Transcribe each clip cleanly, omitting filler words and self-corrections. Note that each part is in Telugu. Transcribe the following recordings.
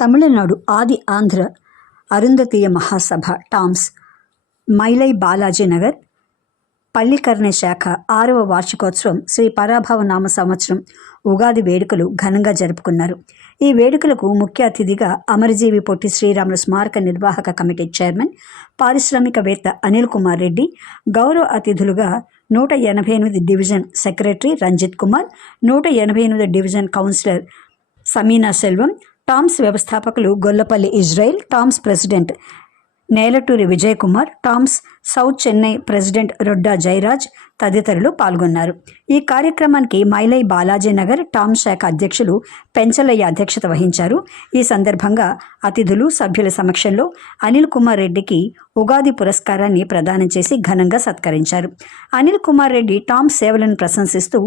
తమిళనాడు ఆది ఆంధ్ర అరుంధతీయ మహాసభ టామ్స్ మైలై బాలాజీ నగర్ పల్లికర్ణె శాఖ 6వ వార్షికోత్సవం శ్రీ పరాభవ నామ సంవత్సరం ఉగాది వేడుకలు ఘనంగా జరుపుకున్నారు. ఈ వేడుకలకు ముఖ్య అతిథిగా అమరజీవి పొట్టి శ్రీరాములు స్మారక నిర్వాహక కమిటీ చైర్మన్ పారిశ్రామికవేత్త అనిల్ కుమార్ రెడ్డి, గౌరవ అతిథులుగా 188 division secretary Ranjith Kumar, 188 division councillor Sameena Selvam, టామ్స్ వ్యవస్థాపకులు గొల్లపల్లి ఇజ్రాయిల్, టామ్స్ ప్రెసిడెంట్ నేలటూరి విజయ్ కుమార్, టామ్స్ సౌత్ చెన్నై ప్రెసిడెంట్ రొడ్డా జయరాజ్ తదితరులు పాల్గొన్నారు. ఈ కార్యక్రమానికి మైలై బాలాజీ నగర్ టామ్స్ శాఖ అధ్యక్షులు పెంచలయ్య అధ్యక్షత వహించారు. ఈ సందర్భంగా అతిథులు సభ్యుల సమక్షంలో అనిల్ కుమార్ రెడ్డికి ఉగాది పురస్కారాన్ని ప్రదానం చేసి ఘనంగా సత్కరించారు. అనిల్ కుమార్ రెడ్డి టామ్స్ సేవలను ప్రశంసిస్తూ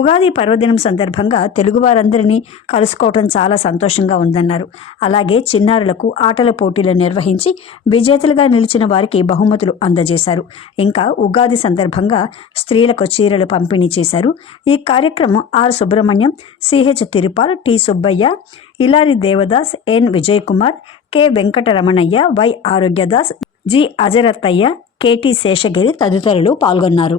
ఉగాది పర్వదినం సందర్భంగా తెలుగువారందరినీ కలుసుకోవడం చాలా సంతోషంగా ఉందన్నారు. అలాగే చిన్నారులకు ఆటల పోటీలు నిర్వహించి విజేతలుగా నిలిచిన వారికి బహుమతులు అందజేశారు. ఇంకా ఉగాది సందర్భంగా స్త్రీలకు చీరలు పంపిణీ చేశారు. ఈ కార్యక్రమం R Subrahmanyam, CH Tirupal, T Subbaiah, Ilari Devadas, N Vijay Kumar, K Venkataramanaiah, Y Arogyadas, G Ajarattaiah, KT Seshagiri తదితరులు పాల్గొన్నారు.